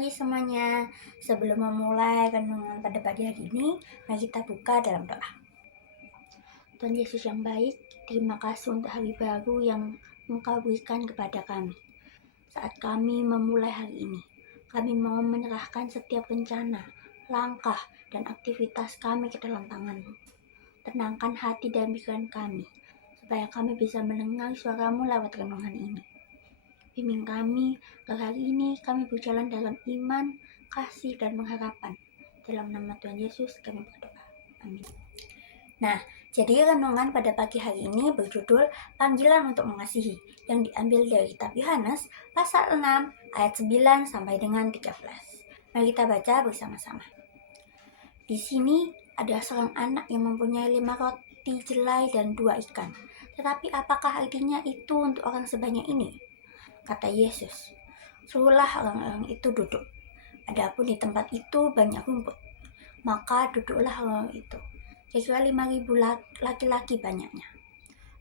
pagi semuanya. Sebelum memulai renungan pada pagi hari ini, mari kita buka dalam doa. Tuhan Yesus yang baik, terima kasih untuk hari baru yang Engkau berikan kepada kami. Saat kami memulai hari ini, kami mau menyerahkan setiap rencana, langkah, dan aktivitas kami ke dalam tangan-Mu. Tenangkan hati dan pikiran kami, supaya kami bisa mendengar suara-Mu lewat renungan ini. Bimbing kami, agar hari ini kami berjalan dalam iman, kasih, dan pengharapan. Dalam nama Tuhan Yesus kami berdoa. Amin. Nah, jadi renungan pada pagi hari ini berjudul Panggilan untuk Mengasihi, yang diambil dari kitab Yohanes pasal 6 ayat 9 sampai dengan 13. Mari kita baca bersama-sama. Di sini ada seorang anak yang mempunyai 5 roti jelai dan 2 ikan. Tetapi apakah artinya itu untuk orang sebanyak ini? Kata Yesus, suruhlah orang-orang itu duduk. Adapun di tempat itu banyak rumput, maka duduklah orang itu. Kira-kira 5.000 laki-laki banyaknya.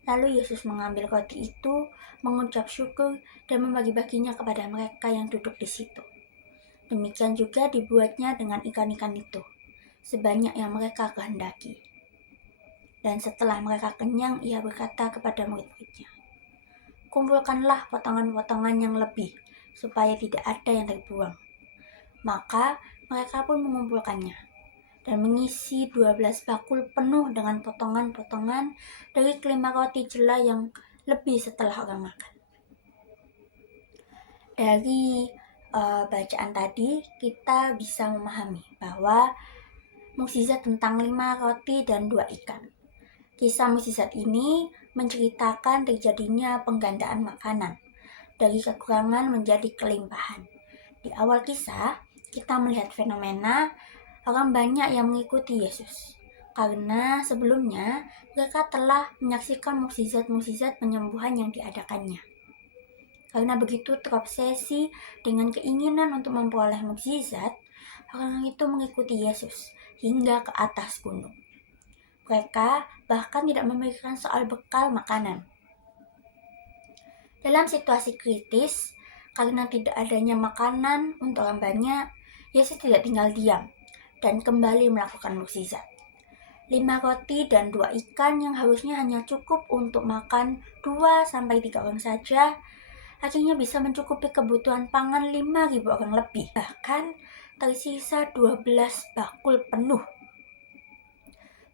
Lalu Yesus mengambil roti itu, mengucap syukur, dan membagi-baginya kepada mereka yang duduk di situ. Demikian juga dibuatnya dengan ikan-ikan itu, sebanyak yang mereka kehendaki. Dan setelah mereka kenyang, ia berkata kepada murid-muridnya, kumpulkanlah potongan-potongan yang lebih, supaya tidak ada yang terbuang. Maka mereka pun mengumpulkannya, dan mengisi 12 bakul penuh dengan potongan-potongan dari kelima roti jelai yang lebih setelah orang makan. Dari bacaan tadi, kita bisa memahami bahwa mukjizat tentang 5 roti dan 2 ikan. Kisah mukjizat ini menceritakan terjadinya penggandaan makanan dari kekurangan menjadi kelimpahan. Di awal kisah, kita melihat fenomena orang banyak yang mengikuti Yesus, karena sebelumnya mereka telah menyaksikan mukjizat-mukjizat penyembuhan yang diadakannya. Karena begitu terobsesi dengan keinginan untuk memperoleh mukjizat, orang itu mengikuti Yesus hingga ke atas gunung. Mereka bahkan tidak memikirkan soal bekal makanan. Dalam situasi kritis, karena tidak adanya makanan untuk orang banyak, Yesus tidak tinggal diam dan kembali melakukan mukjizat. 5 roti dan 2 ikan yang harusnya hanya cukup untuk makan 2-3 orang saja, akhirnya bisa mencukupi kebutuhan pangan 5.000 orang lebih. Bahkan tersisa 12 bakul penuh.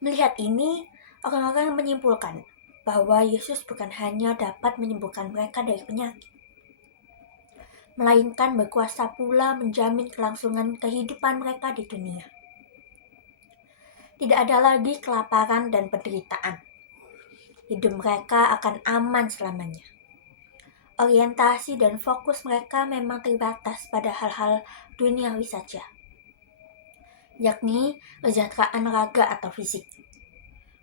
Melihat ini, orang-orang menyimpulkan bahwa Yesus bukan hanya dapat menyembuhkan mereka dari penyakit, melainkan berkuasa pula menjamin kelangsungan kehidupan mereka di dunia. Tidak ada lagi kelaparan dan penderitaan. Hidup mereka akan aman selamanya. Orientasi dan fokus mereka memang terbatas pada hal-hal duniawi saja, yakni kesejahteraan raga atau fisik.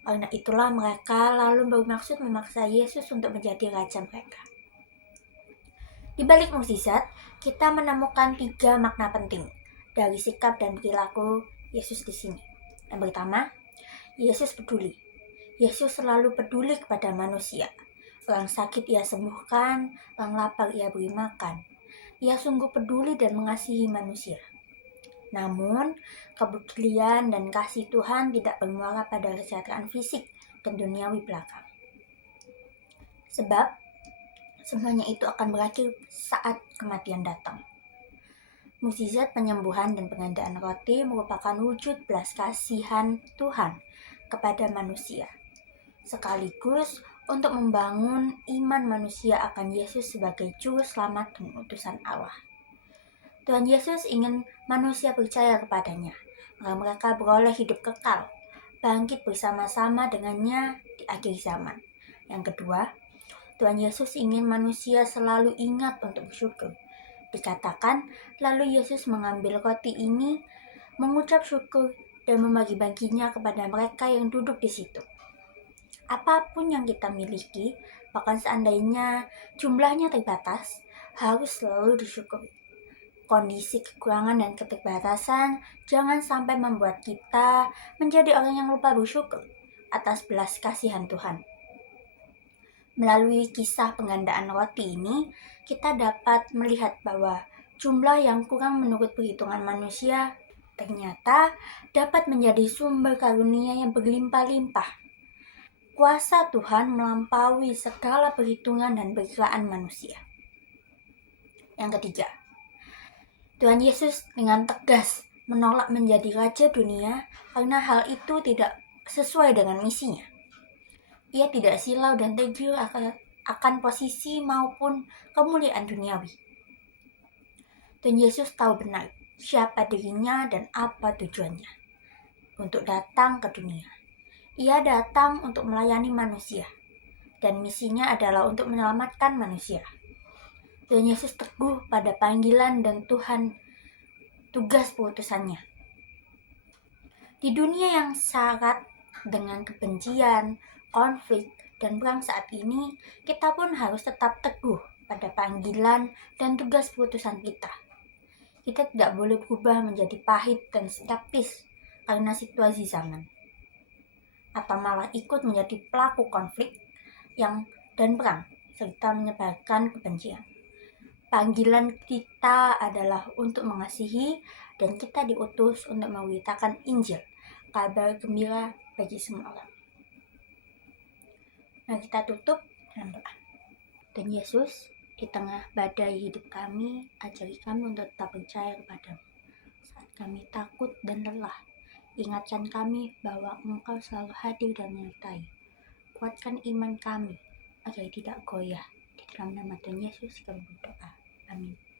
Karena itulah mereka lalu bermaksud memaksa Yesus untuk menjadi raja mereka. Di balik mukjizat, kita menemukan 3 makna penting dari sikap dan perilaku Yesus di sini. Yang pertama, Yesus peduli. Yesus selalu peduli kepada manusia. Orang sakit ia sembuhkan, orang lapar ia beri makan. Ia sungguh peduli dan mengasihi manusia. Namun, kepedulian dan kasih Tuhan tidak bermuara pada kesejahteraan fisik dan duniawi belaka. Sebab, semuanya itu akan berakhir saat kematian datang. Mukjizat penyembuhan dan penggandaan roti merupakan wujud belas kasihan Tuhan kepada manusia, sekaligus untuk membangun iman manusia akan Yesus sebagai juru selamat dan utusan Allah. Tuhan Yesus ingin manusia percaya kepadanya, agar mereka beroleh hidup kekal, bangkit bersama-sama dengannya di akhir zaman. Yang kedua, Tuhan Yesus ingin manusia selalu ingat untuk bersyukur. Dikatakan, lalu Yesus mengambil roti ini, mengucap syukur, dan membagi-baginya kepada mereka yang duduk di situ. Apapun yang kita miliki, bahkan seandainya jumlahnya terbatas, harus selalu disyukuri. Kondisi kekurangan dan keterbatasan jangan sampai membuat kita menjadi orang yang lupa bersyukur atas belas kasihan Tuhan. Melalui kisah penggandaan roti ini, kita dapat melihat bahwa jumlah yang kurang menurut perhitungan manusia ternyata dapat menjadi sumber karunia yang berlimpah-limpah. Kuasa Tuhan melampaui segala perhitungan dan perkiraan manusia. Yang ketiga, Tuhan Yesus dengan tegas menolak menjadi raja dunia karena hal itu tidak sesuai dengan misinya. Ia tidak silau dan tergiur akan posisi maupun kemuliaan duniawi. Tuhan Yesus tahu benar siapa dirinya dan apa tujuannya untuk datang ke dunia. Ia datang untuk melayani manusia, dan misinya adalah untuk menyelamatkan manusia. Tuhan Yesus teguh pada panggilan dan tugas perutusannya. Di dunia yang syarat dengan kebencian, konflik, dan perang saat ini, kita pun harus tetap teguh pada panggilan dan tugas perutusan kita. Kita tidak boleh berubah menjadi pahit dan skeptis karena situasi zaman, atau malah ikut menjadi pelaku konflik dan perang, serta menyebarkan kebencian. Panggilan kita adalah untuk mengasihi, dan kita diutus untuk memberitakan Injil, kabar gembira bagi semua orang. Nah, kita tutup dengan doa. Dan Yesus, di tengah badai hidup kami, ajari kami untuk tetap percaya kepadamu. Saat kami takut dan lelah, ingatkan kami bahwa Engkau selalu hadir dan menyertai. Kuatkan iman kami agar tidak goyah. Di dalam nama Tuhan Yesus kami berdoa. Amin.